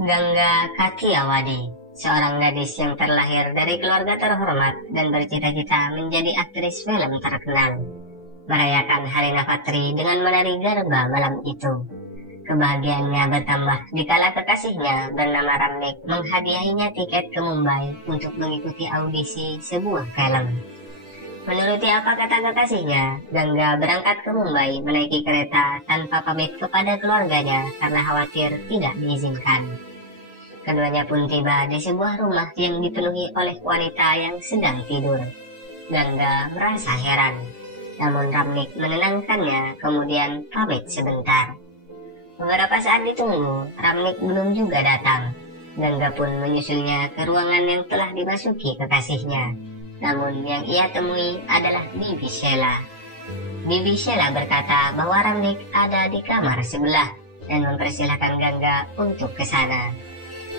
Gangga Kathiawadi, seorang gadis yang terlahir dari keluarga terhormat dan bercita-cita menjadi aktris film terkenal, merayakan Hari Navaratri dengan menari Garba malam itu. Kebahagiaannya bertambah dikala kekasihnya bernama Ramnik menghadiahinya tiket ke Mumbai untuk mengikuti audisi sebuah film. Menuruti apa kata kekasihnya, Gangga berangkat ke Mumbai menaiki kereta tanpa pamit kepada keluarganya karena khawatir tidak diizinkan. Keduanya pun tiba di sebuah rumah yang dipenuhi oleh wanita yang sedang tidur. Gangga merasa heran, namun Ramnik menenangkannya kemudian pamit sebentar. Beberapa saat ditunggu, Ramnik belum juga datang. Gangga pun menyusulnya ke ruangan yang telah dimasuki kekasihnya. Namun yang ia temui adalah Bibi Sheila. Bibi Sheila berkata bahwa Ramnik ada di kamar sebelah dan mempersilahkan Gangga untuk ke sana.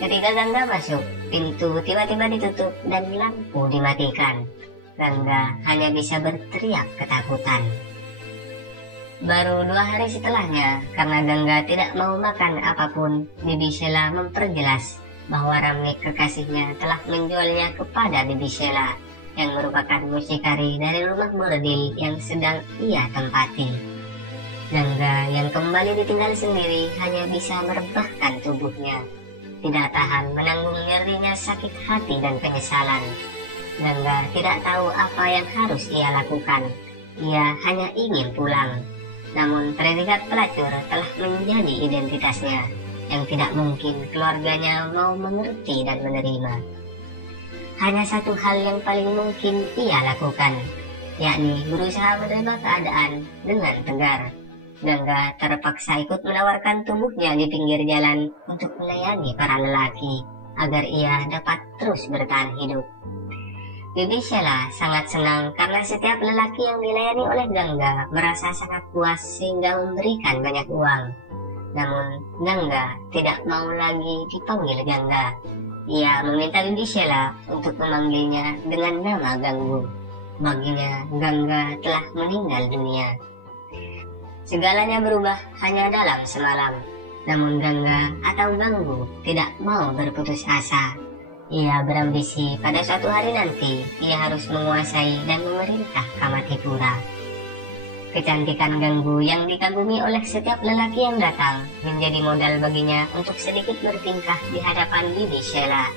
Ketika Gangga masuk, pintu tiba-tiba ditutup dan lampu dimatikan. Gangga hanya bisa berteriak ketakutan. Baru 2 hari setelahnya, karena Gangga tidak mau makan apapun, Bibi Sheila memperjelas bahwa Ramnik kekasihnya telah menjualnya kepada Bibi Sheila, yang merupakan mucikari dari rumah bordil yang sedang ia tempati. Gangga yang kembali ditinggal sendiri hanya bisa merebahkan tubuhnya. Tidak tahan menanggung nyerinya sakit hati dan penyesalan. Gangga tidak tahu apa yang harus ia lakukan. Ia hanya ingin pulang. Namun predikat pelacur telah menjadi identitasnya, yang tidak mungkin keluarganya mau mengerti dan menerima. Hanya satu hal yang paling mungkin ia lakukan, yakni berusaha menerima keadaan dengan tegar. Gangga terpaksa ikut menawarkan tubuhnya di pinggir jalan untuk melayani para lelaki, agar ia dapat terus bertahan hidup. Bibi Sheila sangat senang karena setiap lelaki yang dilayani oleh Gangga merasa sangat puas sehingga memberikan banyak uang. Namun Gangga tidak mau lagi dipanggil Gangga. Ia meminta Bibi Sheila untuk memanggilnya dengan nama Ganggu. Baginya, Gangga telah meninggal dunia. Segalanya berubah hanya dalam semalam. Namun Gangga atau Ganggu tidak mau berputus asa. Ia berambisi pada suatu hari nanti ia harus menguasai dan memerintah Kamatipura. Kecantikan Ganggu yang dikagumi oleh setiap lelaki yang datang menjadi modal baginya untuk sedikit bertingkah di hadapan Bibi Sheila.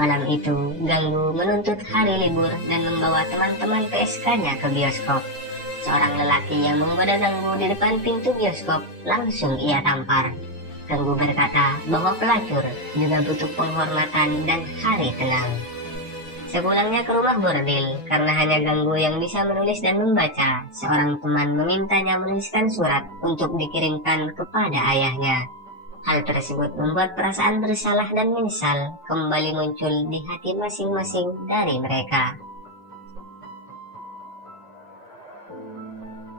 Malam itu, Ganggu menuntut hari libur dan membawa teman-teman PSK-nya ke bioskop. Seorang lelaki yang menggoda Ganggu di depan pintu bioskop langsung ia tampar. Ganggu berkata bahwa pelacur juga butuh penghormatan dan hari tenang. Sepulangnya ke rumah bordil, karena hanya Ganggu yang bisa menulis dan membaca, seorang teman memintanya menuliskan surat untuk dikirimkan kepada ayahnya. Hal tersebut membuat perasaan bersalah dan menyesal kembali muncul di hati masing-masing dari mereka.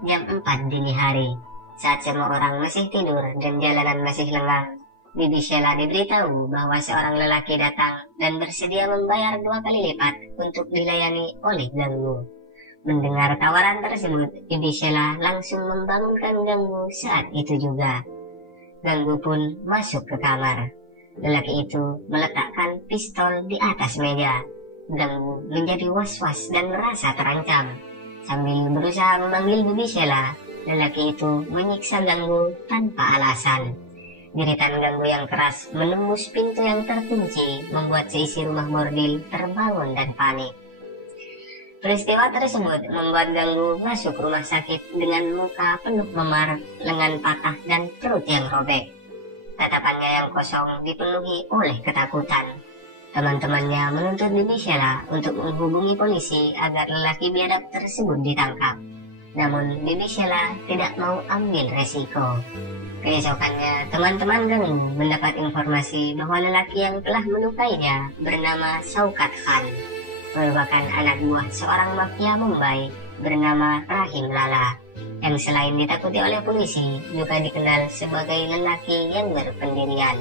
Jam 4 dini hari, saat semua orang masih tidur dan jalanan masih lengang, Bibi Sheila diberitahu bahwa seorang lelaki datang dan bersedia membayar 2 kali lipat untuk dilayani oleh Ganggu. Mendengar tawaran tersebut, Bibi Sheila langsung membangunkan Ganggu saat itu juga. Ganggu pun masuk ke kamar. Lelaki itu meletakkan pistol di atas meja. Ganggu menjadi was-was dan merasa terancam. Sambil berusaha memanggil Bibi Sheila, lelaki itu menyiksa Ganggu tanpa alasan. Jeritan Ganggu yang keras menembus pintu yang terkunci membuat seisi rumah bordil terbangun dan panik. Peristiwa tersebut membuat Ganggu masuk rumah sakit dengan muka penuh memar, lengan patah dan perut yang robek. Tatapannya yang kosong dipenuhi oleh ketakutan. Teman-temannya menuntut Bibi Sheila untuk menghubungi polisi agar lelaki biadab tersebut ditangkap. Namun Bibi Sheila tidak mau ambil resiko. Keesokannya, teman-teman Ganggu mendapat informasi bahwa lelaki yang telah melukainya bernama Shaukat Khan, merupakan anak buah seorang mafia Mumbai bernama Rahim Lala, yang selain ditakuti oleh polisi, juga dikenal sebagai lelaki yang berpendirian.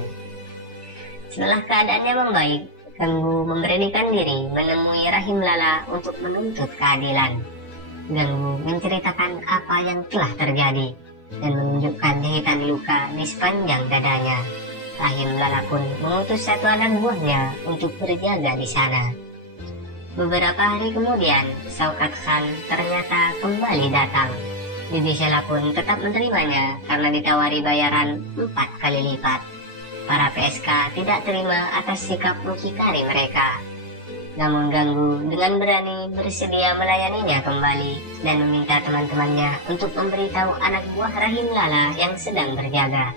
Setelah keadaannya membaik, Ganggu memberanikan diri menemui Rahim Lala untuk menuntut keadilan. Ganggu menceritakan apa yang telah terjadi dan menunjukkan jahitan luka di sepanjang dadanya. Rahim Lala pun mengutus satu anak buahnya untuk berjaga di sana. Beberapa hari kemudian, Shaukat Khan ternyata kembali datang. Bibi Shela pun tetap menerimanya karena ditawari bayaran 4 kali lipat. Para PSK tidak terima atas sikap mucikari mereka. Namun Ganggu dengan berani bersedia melayaninya kembali dan meminta teman-temannya untuk memberitahu anak buah Rahim Lala yang sedang berjaga.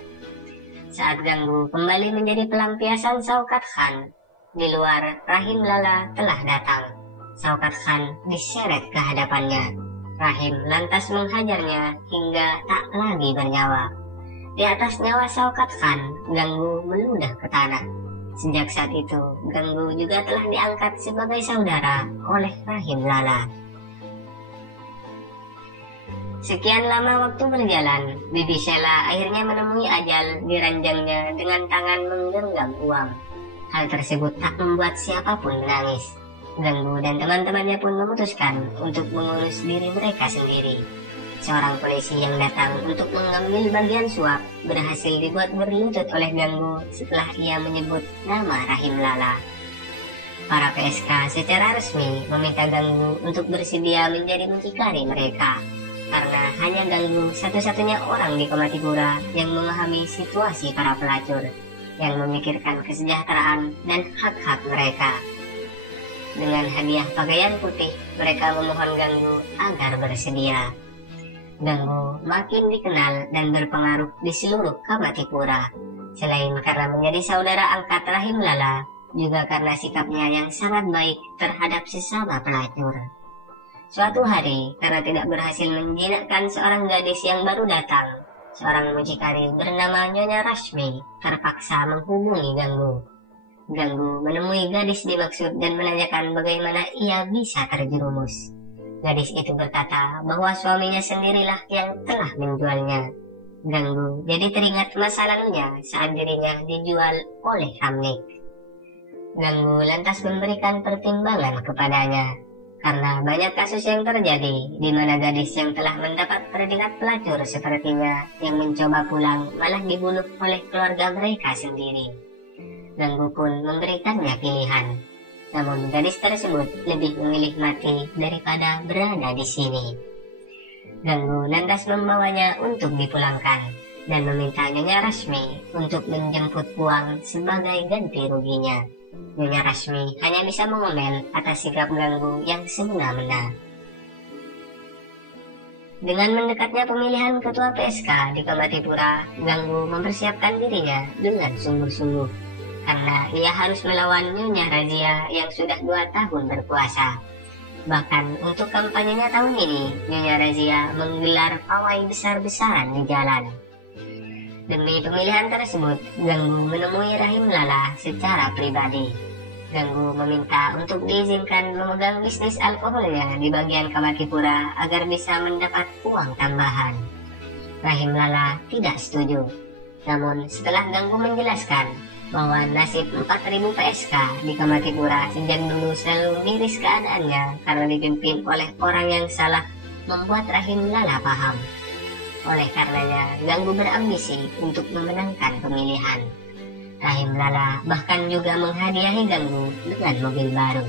Saat Ganggu kembali menjadi pelampiasan Shaukat Khan, di luar Rahim Lala telah datang. Shaukat Khan diseret ke hadapannya. Rahim lantas menghajarnya hingga tak lagi bernyawa. Di atas nyawa Shaukat Khan, Ganggu meludah ke tanah. Sejak saat itu, Ganggu juga telah diangkat sebagai saudara oleh Rahim Lala. Sekian lama waktu berjalan, Bibi Shela akhirnya menemui ajal di ranjangnya dengan tangan menggenggam uang. Hal tersebut tak membuat siapapun menangis. Ganggu dan teman-temannya pun memutuskan untuk mengurus diri mereka sendiri. Seorang polisi yang datang untuk mengambil bagian suap berhasil dibuat berlutut oleh Ganggu setelah ia menyebut nama Rahim Lala. Para PSK secara resmi meminta Ganggu untuk bersedia menjadi mucikari mereka, karena hanya Ganggu satu-satunya orang di Kamatipura yang memahami situasi para pelacur, yang memikirkan kesejahteraan dan hak-hak mereka. Dengan hadiah pakaian putih, mereka memohon Ganggu agar bersedia. Ganggu makin dikenal dan berpengaruh di seluruh Kamatipura, selain karena menjadi saudara angkat Rahim Lala, juga karena sikapnya yang sangat baik terhadap sesama pelacur. Suatu hari, karena tidak berhasil menjinakkan seorang gadis yang baru datang, seorang mucikari bernama Nyonya Rashmi terpaksa menghubungi Ganggu. Ganggu menemui gadis dimaksud dan menanyakan bagaimana ia bisa terjerumus. Gadis itu berkata bahwa suaminya sendirilah yang telah menjualnya. Ganggu jadi teringat masa lalunya saat dirinya dijual oleh Hamnik. Ganggu lantas memberikan pertimbangan kepadanya, karena banyak kasus yang terjadi di mana gadis yang telah mendapat predikat pelacur sepertinya yang mencoba pulang malah dibunuh oleh keluarga mereka sendiri. Ganggu pun memberikannya pilihan. Namun gadis tersebut lebih memilih mati daripada berada di sini. Ganggu lantas membawanya untuk dipulangkan dan meminta Nyonya Rashmi untuk menjemput uang sebagai ganti ruginya. Nyonya Rashmi hanya bisa mengomel atas sikap Ganggu yang semena-mena. Dengan mendekatnya pemilihan ketua PSK di Kamatipura, Ganggu mempersiapkan dirinya dengan sungguh-sungguh, karena ia harus melawan Nyonya Razia yang sudah 2 tahun berkuasa. Bahkan untuk kampanyenya tahun ini, Nyonya Razia menggelar pawai besar-besaran di jalan. Demi pemilihan tersebut, Ganggu menemui Rahim Lala secara pribadi. Ganggu meminta untuk diizinkan memegang bisnis alkoholnya di bagian Kamatipura agar bisa mendapat uang tambahan. Rahim Lala tidak setuju. Namun setelah Ganggu menjelaskan bahwa nasib 4.000 PSK di Kamatipura sejak dulu selalu miris keadaannya karena dipimpin oleh orang yang salah, membuat Rahim Lala paham. Oleh karenanya, Ganggu berambisi untuk memenangkan pemilihan. Rahim Lala bahkan juga menghadiahi Ganggu dengan mobil baru.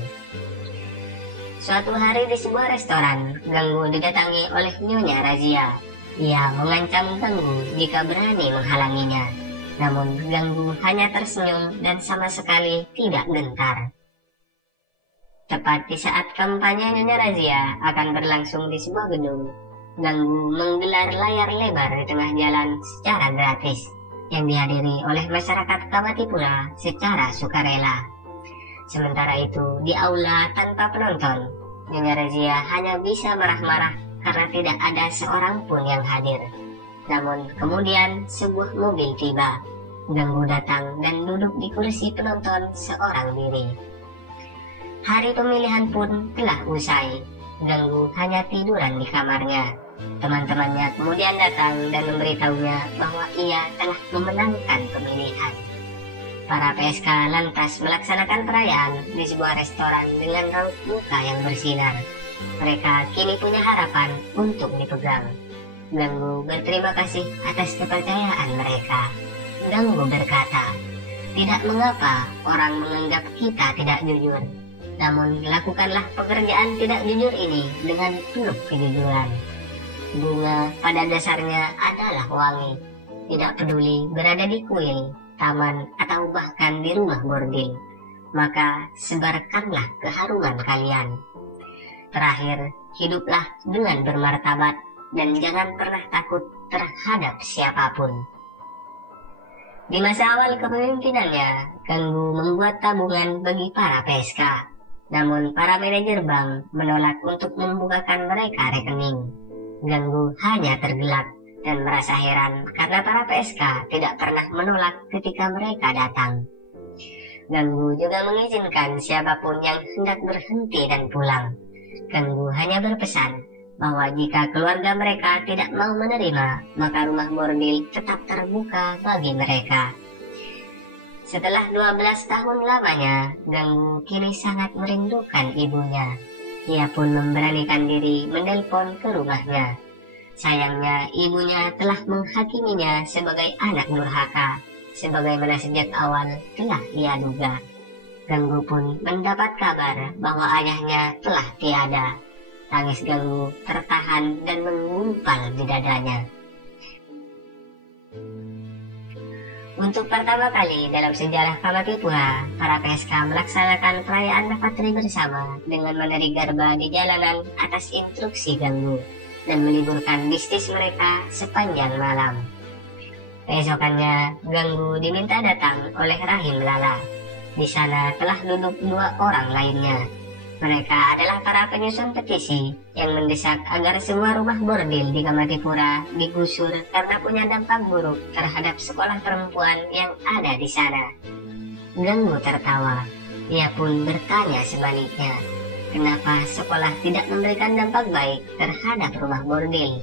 Suatu hari di sebuah restoran, Ganggu didatangi oleh Nyonya Razia. Ia mengancam Ganggu jika berani menghalanginya. Namun Ganggu hanya tersenyum dan sama sekali tidak gentar. Tepat di saat kampanye Nyonya Razia akan berlangsung di sebuah gedung, Ganggu menggelar layar lebar di tengah jalan secara gratis, yang dihadiri oleh masyarakat Kamatipura secara sukarela. Sementara itu, di aula tanpa penonton, Nyonya Razia hanya bisa marah-marah karena tidak ada seorang pun yang hadir. Namun kemudian sebuah mobil tiba. Ganggu datang dan duduk di kursi penonton seorang diri. Hari pemilihan pun telah usai. Ganggu hanya tiduran di kamarnya. Teman-temannya kemudian datang dan memberitahunya bahwa ia telah memenangkan pemilihan. Para PSK lantas melaksanakan perayaan di sebuah restoran dengan raut muka yang bersinar. Mereka kini punya harapan untuk dipegang. Ganggu berterima kasih atas kepercayaan mereka. Ganggu berkata, "Tidak mengapa orang menganggap kita tidak jujur. Namun lakukanlah pekerjaan tidak jujur ini dengan penuh kejujuran. Bunga pada dasarnya adalah wangi, tidak peduli berada di kuil, taman, atau bahkan di rumah bordil. Maka sebarkanlah keharuman kalian. Terakhir, hiduplah dengan bermartabat dan jangan pernah takut terhadap siapapun." Di masa awal kepemimpinannya, Ganggu membuat tabungan bagi para PSK. Namun para manajer bank menolak untuk membukakan mereka rekening. Ganggu hanya tergelak dan merasa heran karena para PSK tidak pernah menolak ketika mereka datang. Ganggu juga mengizinkan siapapun yang hendak berhenti dan pulang. Ganggu hanya berpesan bahwa jika keluarga mereka tidak mau menerima, maka rumah bordil tetap terbuka bagi mereka. Setelah 12 tahun lamanya, Ganggu kini sangat merindukan ibunya. Ia pun memberanikan diri menelpon ke rumahnya. Sayangnya, ibunya telah menghakiminya sebagai anak durhaka, sebagaimana sejak awal telah ia duga. Ganggu pun mendapat kabar bahwa ayahnya telah tiada. Tangis Ganggu tertahan dan menggumpal di dadanya. Untuk pertama kali dalam sejarah Kamatipura, para PSK melaksanakan perayaan Navaratri bersama dengan menari garba di jalanan atas instruksi Ganggu dan meliburkan bisnis mereka sepanjang malam. Keesokannya, Ganggu diminta datang oleh Rahim Lala. Di sana telah duduk 2 orang lainnya. Mereka adalah para penyusun petisi yang mendesak agar semua rumah bordil di Kamatipura digusur karena punya dampak buruk terhadap sekolah perempuan yang ada di sana. Ganggu tertawa. Ia pun bertanya sebaliknya, kenapa sekolah tidak memberikan dampak baik terhadap rumah bordil?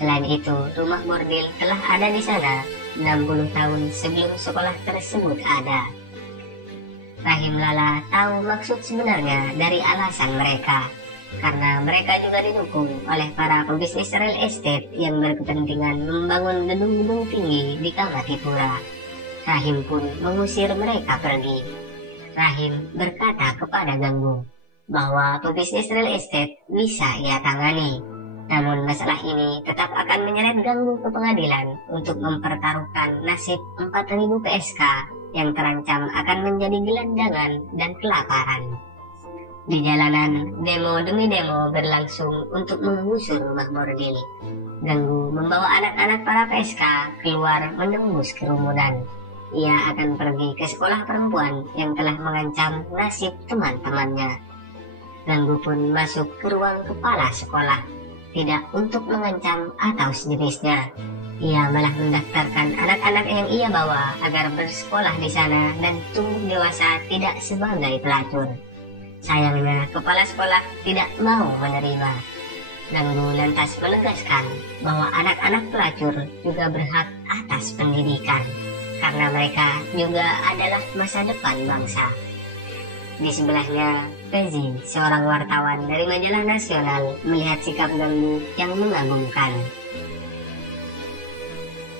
Selain itu, rumah bordil telah ada di sana 60 tahun sebelum sekolah tersebut ada. Rahim Lala tahu maksud sebenarnya dari alasan mereka, karena mereka juga didukung oleh para pebisnis real estate yang berkepentingan membangun gedung-gedung tinggi di Kamatipura. Rahim pun mengusir mereka pergi. Rahim berkata kepada Ganggu bahwa pebisnis real estate bisa ia tangani, namun masalah ini tetap akan menyeret Ganggu ke pengadilan untuk mempertaruhkan nasib 4.000 PSK yang terancam akan menjadi gelandangan dan kelaparan. Di jalanan, demo demi demo berlangsung untuk menggusur rumah bordil. Ganggu membawa anak-anak para PSK keluar menembus kerumunan. Ia akan pergi ke sekolah perempuan yang telah mengancam nasib teman-temannya. Ganggu pun masuk ke ruang kepala sekolah, tidak untuk mengancam atau sejenisnya. Ia malah mendaftarkan anak-anak yang ia bawa agar bersekolah di sana dan tumbuh dewasa tidak sebagai pelacur. Sayangnya, kepala sekolah tidak mau menerima. Ganggu lantas menegaskan bahwa anak-anak pelacur juga berhak atas pendidikan, karena mereka juga adalah masa depan bangsa. Di sebelahnya, Pezi, seorang wartawan dari majalah nasional, melihat sikap Ganggu yang mengagumkan.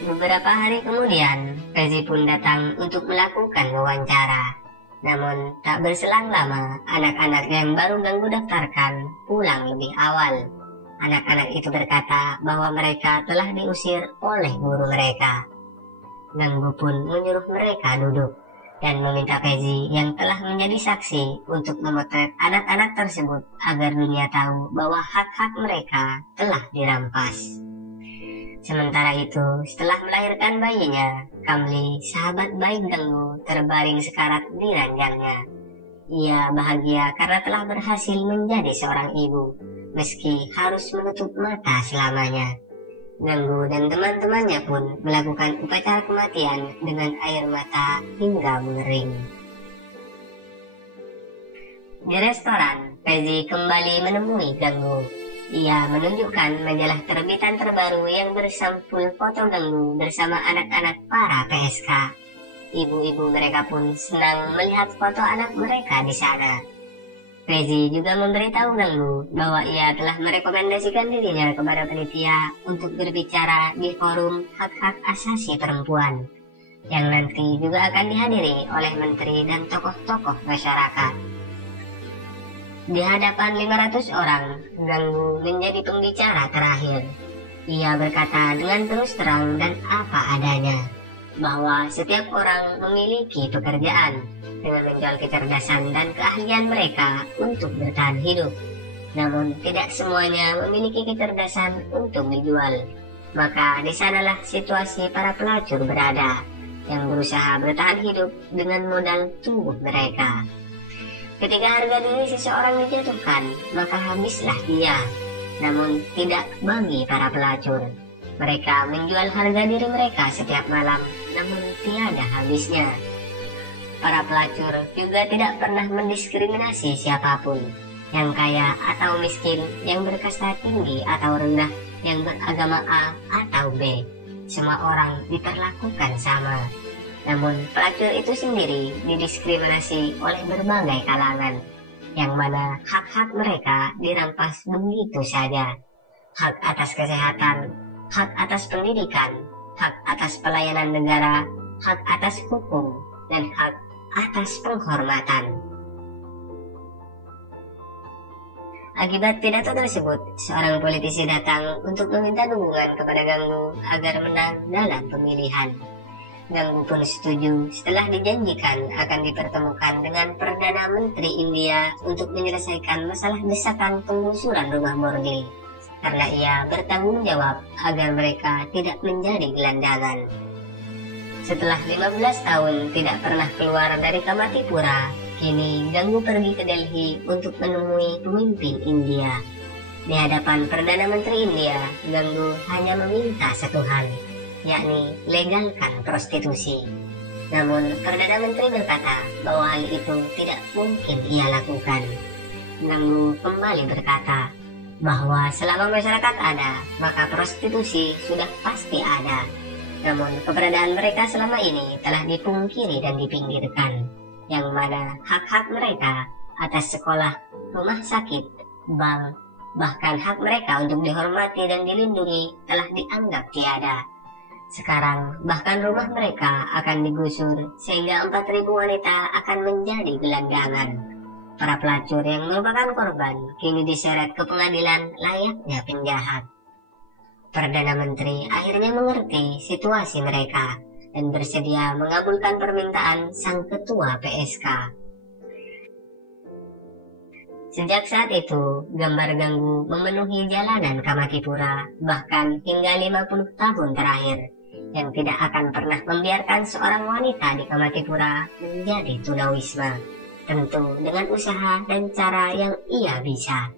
Beberapa hari kemudian, Pezi pun datang untuk melakukan wawancara. Namun, tak berselang lama, anak-anak yang baru Ganggu daftarkan pulang lebih awal. Anak-anak itu berkata bahwa mereka telah diusir oleh guru mereka. Ganggu pun menyuruh mereka duduk dan meminta Pezi yang telah menjadi saksi untuk memotret anak-anak tersebut agar dunia tahu bahwa hak-hak mereka telah dirampas. Sementara itu, setelah melahirkan bayinya, Kamli, sahabat baik Ganggu, terbaring sekarat di ranjangnya. Ia bahagia karena telah berhasil menjadi seorang ibu, meski harus menutup mata selamanya. Ganggu dan teman-temannya pun melakukan upacara kematian dengan air mata hingga mengering. Di restoran, Pezi kembali menemui Ganggu. Ia menunjukkan majalah terbitan terbaru yang bersampul foto Ganggu bersama anak-anak para PSK. Ibu-ibu mereka pun senang melihat foto anak mereka di sana. Pezi juga memberitahu Ganggu bahwa ia telah merekomendasikan dirinya kepada panitia untuk berbicara di forum hak-hak asasi perempuan. yang nanti juga akan dihadiri oleh menteri dan tokoh-tokoh masyarakat. Di hadapan 500 orang, Ganggu menjadi pembicara terakhir. Ia berkata dengan terus terang dan apa adanya, bahwa setiap orang memiliki pekerjaan dengan menjual kecerdasan dan keahlian mereka untuk bertahan hidup. Namun tidak semuanya memiliki kecerdasan untuk dijual. Maka di sanalah situasi para pelacur berada, yang berusaha bertahan hidup dengan modal tubuh mereka. Ketika harga diri seseorang dijatuhkan, maka habislah dia. Namun tidak bagi para pelacur. Mereka menjual harga diri mereka setiap malam, namun tiada habisnya. Para pelacur juga tidak pernah mendiskriminasi siapapun, yang kaya atau miskin, yang berkasta tinggi atau rendah, yang beragama A atau B. Semua orang diperlakukan sama. Namun pelacur itu sendiri didiskriminasi oleh berbagai kalangan, yang mana hak-hak mereka dirampas begitu saja. Hak atas kesehatan, hak atas pendidikan, hak atas pelayanan negara, hak atas hukum, dan hak atas penghormatan. Akibat pidato tersebut, seorang politisi datang untuk meminta dukungan kepada Ganggu agar menang dalam pemilihan. Ganggu pun setuju setelah dijanjikan akan dipertemukan dengan Perdana Menteri India untuk menyelesaikan masalah desakan penggusuran rumah bordil, karena ia bertanggung jawab agar mereka tidak menjadi gelandangan. Setelah 15 tahun tidak pernah keluar dari Kamatipura, kini Ganggu pergi ke Delhi untuk menemui pemimpin India. Di hadapan Perdana Menteri India, Ganggu hanya meminta satu hal, yakni legalkan prostitusi. Namun Perdana Menteri berkata bahwa hal itu tidak mungkin ia lakukan. Ganggu kembali berkata bahwa selama masyarakat ada, maka prostitusi sudah pasti ada. Namun keberadaan mereka selama ini telah dipungkiri dan dipinggirkan, yang mana hak-hak mereka atas sekolah, rumah sakit, bank, bahkan hak mereka untuk dihormati dan dilindungi telah dianggap tiada. Sekarang bahkan rumah mereka akan digusur sehingga 4.000 wanita akan menjadi gelandangan. Para pelacur yang merupakan korban kini diseret ke pengadilan layaknya penjahat. Perdana Menteri akhirnya mengerti situasi mereka dan bersedia mengabulkan permintaan sang ketua PSK. Sejak saat itu, gambar Ganggu memenuhi jalanan Kamatipura bahkan hingga 50 tahun terakhir, yang tidak akan pernah membiarkan seorang wanita di Kamatipura menjadi tunawisma, tentu dengan usaha dan cara yang ia bisa.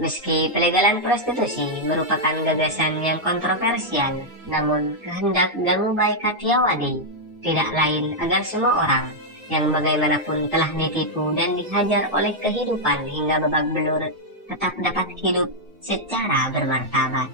Meski pelegalan prostitusi merupakan gagasan yang kontroversial, namun kehendak Ganggu Bae Kathiawadi tidak lain agar semua orang yang bagaimanapun telah ditipu dan dihajar oleh kehidupan hingga babak belur tetap dapat hidup secara bermartabat.